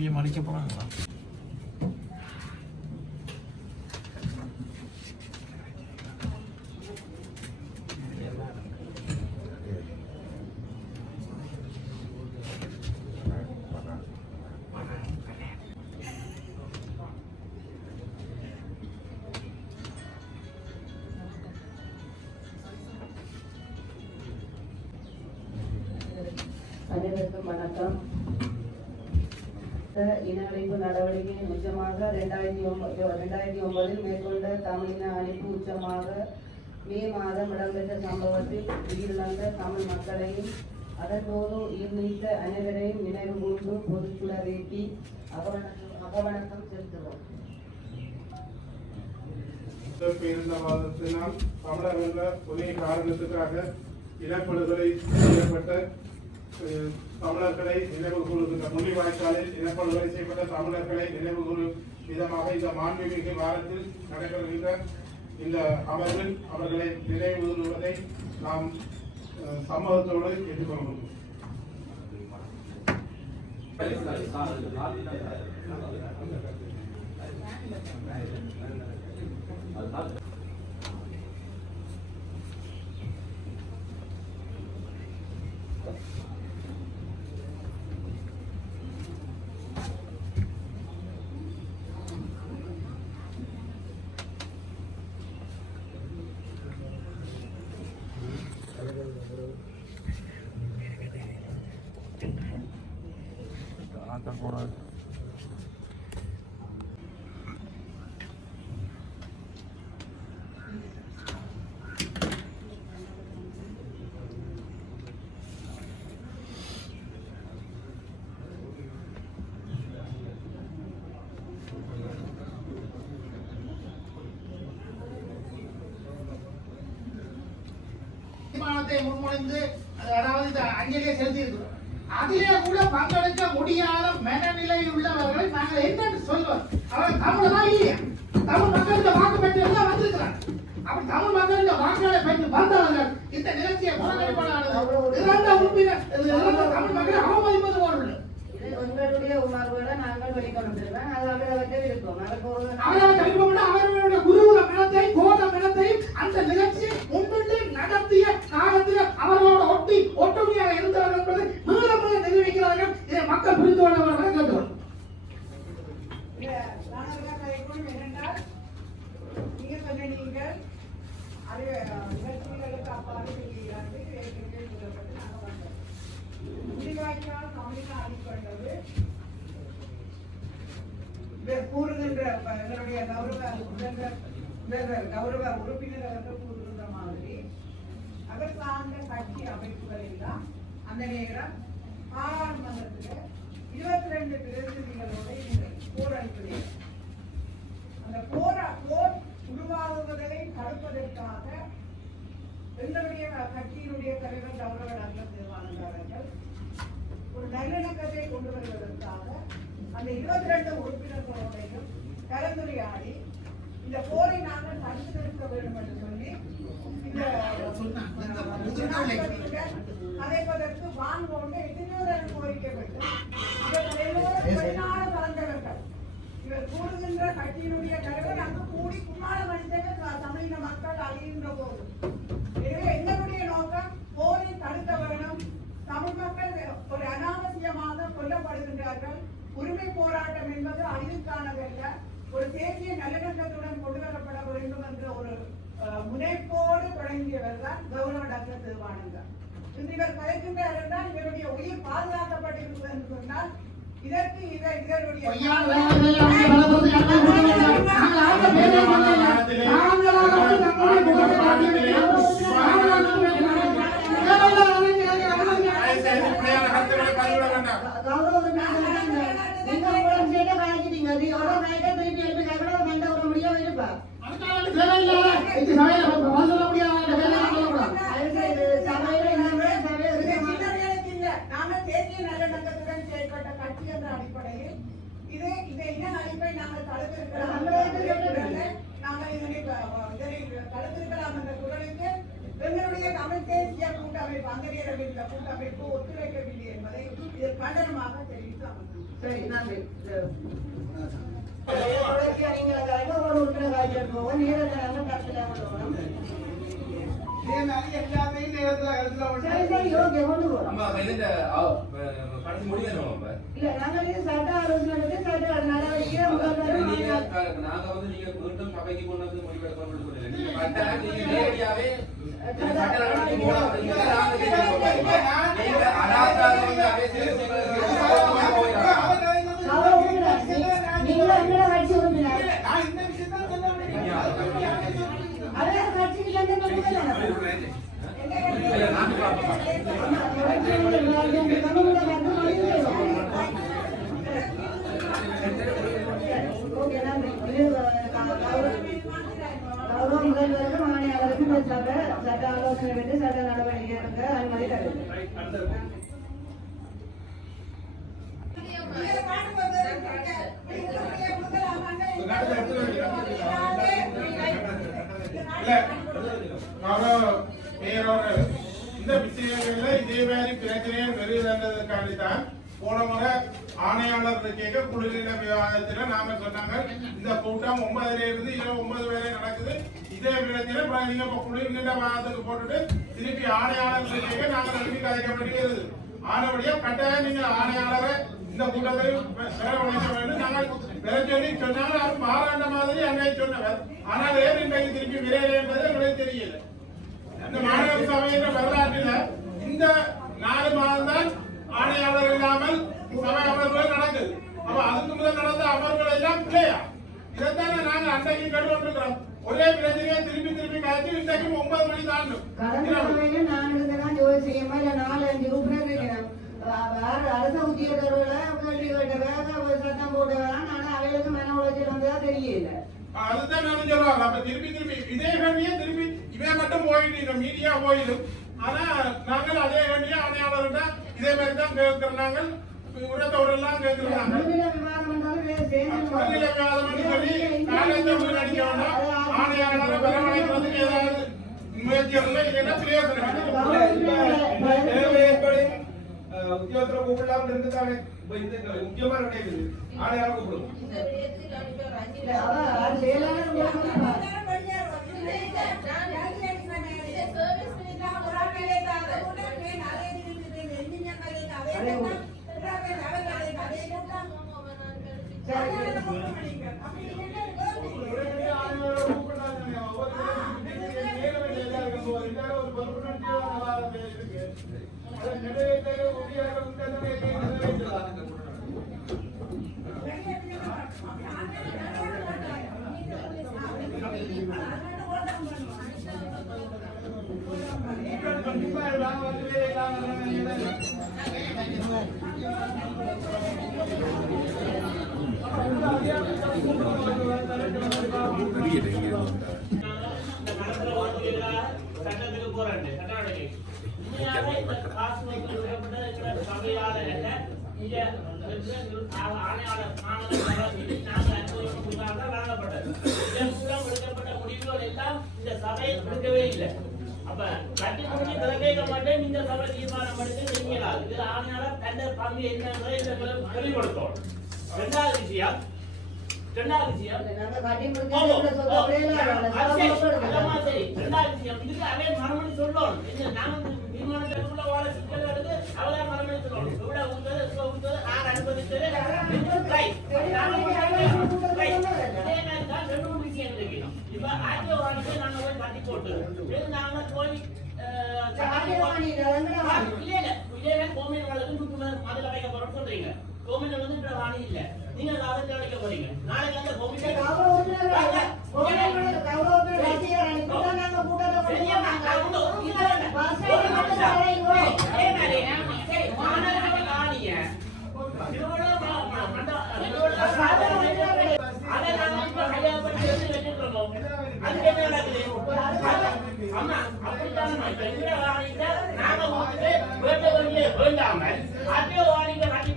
தம்பியை மன்னிக்க போகிறாங்களா? அனைவருக்கும் வணக்கம். இனஅழிப்பு நடவடிக்கை நிஜமாக 2009 மேற்கொண்ட தமிழின அழிப்பு உச்சமாக மே மாதம் இடம்பெற்ற சம்பவத்தில் உயிரிழந்த தமிழ் மக்களையும் அதன்போது உயிர் நீத்த அனைவரையும் நினைவு கூர்ந்து பொதுச்சுடரேற்றி அகவணக்கம் செலுத்துவோம். பேரினவாதத்தினால் தமிழர் என்ற ஒரே காரணத்துக்காக இனப்படுகொலை செய்யப்பட்ட தமிழர்களை நினைவு கூறுகின்ற முள்ளிவாய்க்காலில் இனப்படுகொலை செய்யப்பட்ட தமிழர்களை நினைவு கூறும் விதமாக இந்த மாண்புமிகு வாரத்தில் நடைபெறுகின்ற இந்த அமர்வில் அவர்களை நினைவு கூறுவதை நாம் சம்மதத்தோடு ஏற்றுக்கொள்கிறோம். முன்மொழிந்து அதாவது அஞ்சலியை செலுத்தி இருக்கிறோம். அதிலே கூட பங்கெடுக்க முடியாத மனநிலையில் உள்ளவர்களை நாங்கள் என்னன்னு சொல்வோம். அவர் தமிழா இல்லையா? தமிழ் மக்களுக்கு வாக்கு பெற்று வந்திருக்கிறார். அப்படி தமிழ் மக்களுக்கு வாக்குகளை பெற்று வந்தவர்கள் இந்த நிகழ்ச்சியை புறக்கணிப்பாளர்கள் தமிழ் மக்களை அவமதிப்பது போல் உங்களுடைய உணர்வுகளை நாங்கள் வெளிக்கொண்டிருக்கிறோம். அது அவரவற்றை விருப்பம். அவர்களுடைய குருவுல மனத்தை கோத மனத்தை அந்த நிகழ்ச்சி முன்னிட்டு நடத்திய காலத்தில் அவர்களோட ஒற்றுமையாக இருந்தவர்கள் என்பதை மீள நிரூபிக்கிறார்கள். இதை மக்கள் புரிந்து கொள்ளவர்கள் கேட்டோம். கூறுகின்ற எங்களுடைய கௌரவ உறுப்பினர்கள் கூறுகின்ற மாதிரி அவர் சார்ந்த கட்சி அமைப்புகள் எல்லாம் அந்த நேரம் பாராளுமன்றத்தில் 22 பிரதிநிதிகளோடு போர் அளிப்பது அந்த போர் உருவாகுவதை தடுப்பதற்காக எங்களுடைய கட்சியினுடைய தலைவர் கௌரவ டாக்டர் தேவானந்தா அவர்கள் ஒரு நல்லிணக்கத்தை கொண்டு வருவதற்காக அந்த 22 உறுப்பினர்களோடையும் கலந்துரையாடி இந்த போரை நாங்கள் தடுத்து நிறுத்த வேண்டும் என்று சொல்லி அதைப்பதற்கு வாங்கோண்டு எத்தனையோ கோரிக்கப்பட்டு கலந்தவர்கள் இவர் கூறுகின்ற கட்சியினுடைய தலைவர் அங்கு கூடி கும்மாள மனிதர்கள் தமிழின மக்கள் அழிகின்ற போது எனவே எங்களுடைய நோக்கம் போரை தடுக்க வேண்டும். தமிழ் மக்கள் ஒரு அனாவசியமாக கொல்லப்படுகின்றார்கள். உரிமை போராட்டம் என்பது அழிவுக்கானதல்ல, ஒரு தேசிய நல்லிணக்கத்துடன் கொண்டு வரப்பட வேண்டும் என்ற ஒரு முனைப்போடு தொடங்கியவர் தான் கௌரவ டாக்டர் தேவானந்தா. இன்று இவர் கலைக்கின்றார் என்றால் இவருடைய உயிர் பாதுகாக்கப்பட்டிருக்கிறது என்று சொன்னால் இதற்கு இதனுடைய நாங்கள் தேசிய நல்லிணக்கத்துடன் செயல்பட்ட கட்சி என்ற அடிப்படையில் இதை இன்னும் அடிப்படை நாங்கள் தடுத்திருக்கலாம் நாங்கள் இதனை தடுத்திருக்கலாம் என்ற குரலுக்கு எங்களுடைய தமிழ் தேசிய கூட்டமைப்பு பங்கேற்கவில்லை கூட்டமைப்பு ஒத்துழைக்கவில்லை என்பதை இதில் கண்டனமாக தெரிவித்து அமைக்கும். சரி நன்றி. நீங்கள் ஒரு உறுப்பினர் காய்ச்சல் போவோம் நேரத்தில் கருத்தில் இதே மாதிரி எல்லாமே நேரத்துல கருத்துல சரி சரி ஓகே கொண்டு போறோம். நம்ம இதுல கடைசி முடியணும் நம்ம. இல்ல நாங்க இது சட்ட ஆலோசனை சட்ட நடவடிக்கை நாங்க வந்து நீங்க மீண்டும் சபைக்கு கொண்டு வந்து முடிவெடுக்கணும்னு சொல்லல. நீங்க பட்டா நீங்க நேரடியாவே சட்ட நடவடிக்கை மூலம் நீங்க அனாதார வந்து அபேசிய நீங்க எங்களை வச்சு விரும்பினார் நான் இந்த விஷயத்தை சொல்ல அதே கட்சிக்கு கௌரவ முதல்வருக்கு மாநிலங்களுக்கு சட்ட ஆலோசனை பெற்று சட்ட நடவடிக்கை எடுக்க அனுமதி தருகிறது. இந்த விஷயங்கள்ல இதே மாதிரி பிரச்சனையை நிறைவேற்றதற்காண்டிதான் போன முறை ஆணையாளர் கேட்க குழுநில விவாதத்துல நாம சொன்னாங்க இந்த கூட்டம் 9 இருந்து 9 வரை நடக்குது. இதே பிரச்சனை நீங்க குழுநில விவாதத்துக்கு போட்டுட்டு திருப்பி ஆணையாளர் கேட்க நாங்கள் திருப்பி கதைக்கப்பட்டு ஆனபடியா கட்டாயம் நீங்க ஆணையாளரை இந்த கூட்டத்தை வரவழைக்க வேண்டும். நாங்கள் சொல்லி சொன்னாங்க மாறாண்ட மாதிரி அன்னை சொன்னவர். ஆனால் ஏன் இன்றைக்கு திருப்பி விரைவில் என்பது எங்களுக்கு தெரியல. இந்த மாநகர சபையின் வரலாற்றில் இந்த 4 மாதம் தான் ஆணையாளர் இல்லாமல் சபை அமர்வுகள் நடக்குது. அப்ப அதுக்கு முதல் நடந்த அமர்வுகள் எல்லாம் பிள்ளையா இதைத்தானே நாங்க அன்றைக்கு கண்டுகொண்டிருக்கிறோம். ஒரே பிரச்சனையை திருப்பி திருப்பி காய்ச்சி இன்றைக்கு 9 மணி தாண்டும். அரச உத்தியோகர்களை கேள்வி கேட்டவங்க சத்தம் போடுவாங்க. ஆனா அவைகளுக்கு மன உளைச்சல் வந்ததா தெரியல. அதுதான் நான் சொல்லுவாங்க. அப்ப திருப்பி திருப்பி இதே கண்ணியே திருப்பி இவன் மட்டும் போயிட்டு மீடியா போயிடும். ஆனா நாங்கள் அதே கண்ணியா ஆணையாளர்கிட்ட இதே மாதிரி தான் கேட்கிறாங்க. உரத்தவரெல்லாம் கேட்கிறாங்க. ஆணையாளரை வரவழைக்கிறதுக்கு ஏதாவது முயற்சி இல்லைன்னா உத்தியோகத்துல கூப்பிடலாம் இருக்குதானே முக்கியமான கேட்குது ஆணையாளர் கூப்பிடும். சட்டத்துக்கு போறாங்க முடிவுகள் எல்லாம் இந்த சபை எடுக்கவே இல்லை. அப்ப கட்டி முடிச்சு திறக்க மாட்டேன் இந்த சபை தீர்மானம் எடுத்து செய்யலாம். இது ஆணையாளர் தந்த பங்கு என்னன்றதை தெளிவுபடுத்தணும். இரண்டாவது விஷயம் இதுக்கு அவை மறுமணி சொல்லணும். நாங்க தீர்மானத்துக்குள்ள வாழ சிக்கல் எடுத்து அவளை மறுமணி சொல்லணும். இவ்வளவு ஊத்தது ஆறு அனுமதித்தது விஷயம் இருக்கணும். இப்ப ஆட்சியவாணிக்கு நாங்க போய் கட்டி போட்டு நாங்க போய் கோமியன் வழக்கு அதுல வைக்க போறோம் சொல்றீங்க. கோமியன் வந்து வாணி இல்ல, நீங்க அதை வைக்க போறீங்க. நாளைக்கு அந்த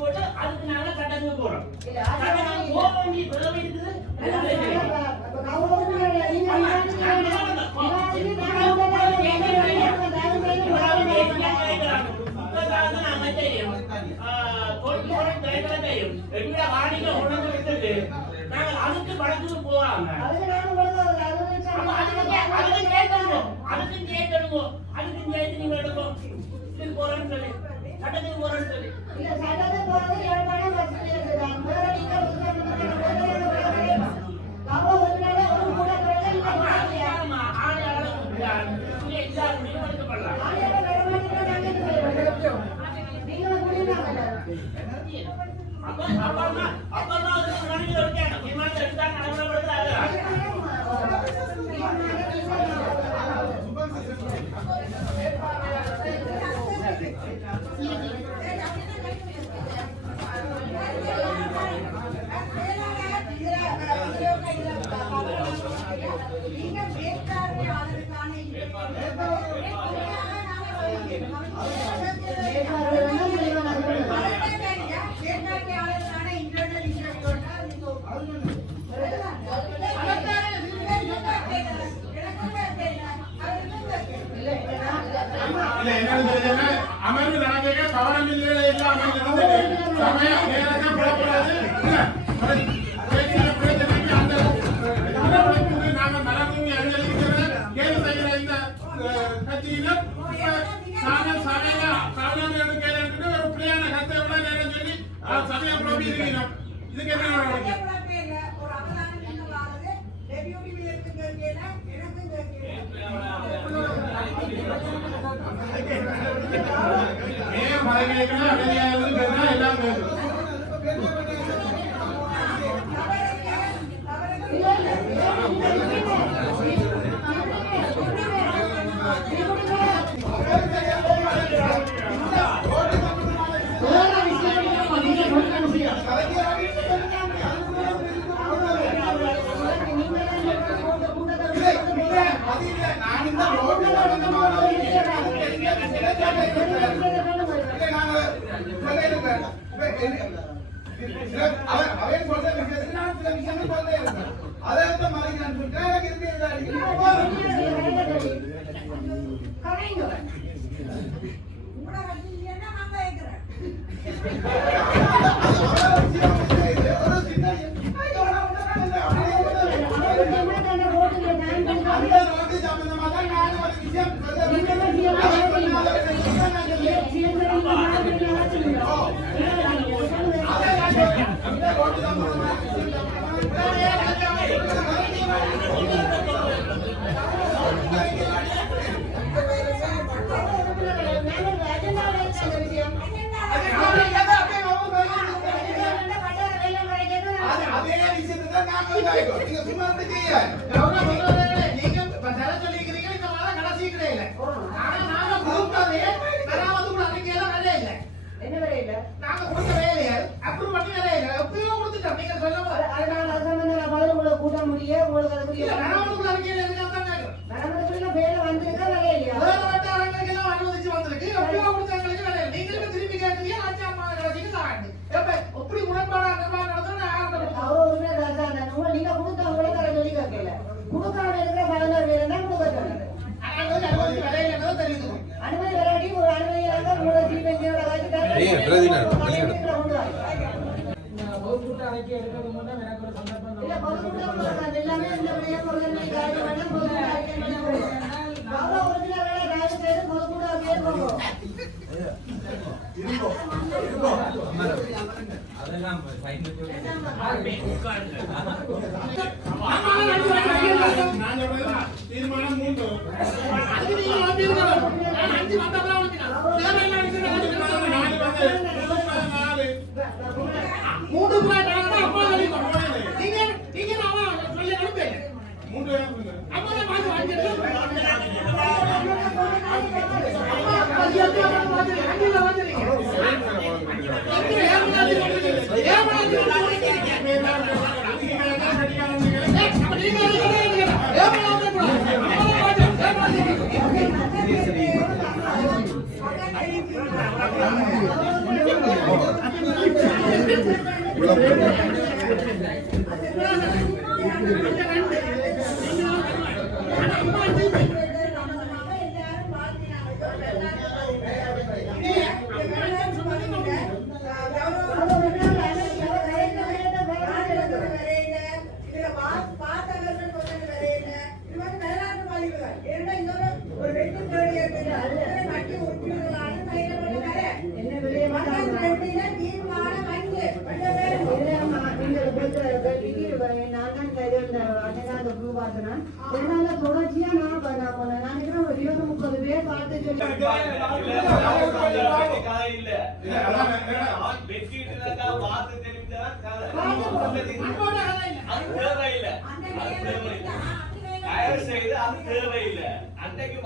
போட்டு அதுக்கு நாங்க கட்டணம் போறோம். நீங்க உணர்ந்து விட்டுட்டு நாங்கள் அதுக்கு வழக்கு போவாங்க அதுக்கு நானும் கொடுங்க, அப்ப அதுக்கு கேட்கணும் அதுக்கு சேர்த்து நீங்க எடுக்கும் இதுக்கு போறேன்னு சொல்லி சட்டத்துக்கு போறேன்னு சொல்லி இல்ல சட்டத்தை போறது யாழ்ப்பாணம் பஸ்ல இருக்குதான். வேற நீங்க அப்போ ஒரு நாள் ஒரு கூட வரல இல்ல மாட்டியா. ஆணையாளர் எல்லாருமே வழக்கப்படலாம் ஆளையோட வரமாட்டேன்னு நாங்க சொல்றோம். நீங்க புரியுதாங்க. அப்பா மனைவியோட கேட்கணும் விமானத்தை எடுத்தாங்க நடைமுறைப்படுத்தாது இல்ல என்னன்னு தெரியுதுன்னா அமர்வு நடக்க கவனம் இல்லை அமர்வு இருந்துட்டு சமயம் நேரத்தை புறப்படாது நாங்க மரபூமி அஞ்சலிக்கிற கேள்வி செய்கிற இந்த கட்சியினர் நாங்கள் சமய காவலர்கள் கேட்டு ஒரு பிள்ளையான கத்தை விட நேரம் சொல்லி சமயம் புறப்பி இருக்கிறோம் இதுக்கு என்ன நடவடிக்கை ஏன் பதவியேற்கனா அமைதியாக எல்லாம் பேசும் அவன் சொல்ற விஷயத்துக்கு நான் சில விஷயங்கள் சொல்ல இருக்கேன் அதை மறைக்கிறான்னு சொல்லிட்டு எனக்கு தீர்மானம் 3 கேட்கிற கேள்விக்கு நான் தான் அன்னைக்கு அந்த குரூப் பார்த்தேன். இதனால தொடர்ச்சியா நான் போனேன். நான் நினைக்கிறேன் ஒரு 20-30 பேர் பார்த்து சொல்லி தேவையில்லை அன்றைக்கு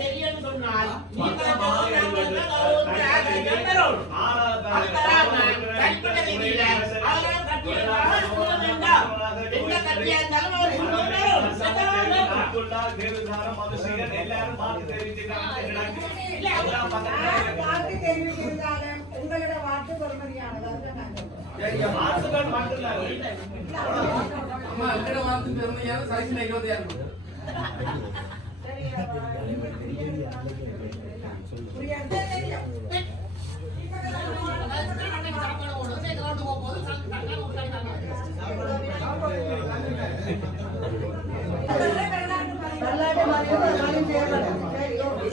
சரின்னு சொன்னால் வாக்கு தெரிவித்திருந்தாலும் உங்களோட வாக்கு பெறுமதியானது. அம்மா எங்கட வாக்கு பெருமையான சைஸ்ல 20,000 வரலாற்று மாதிரி செய்யப்படும். சரி, ஓகே.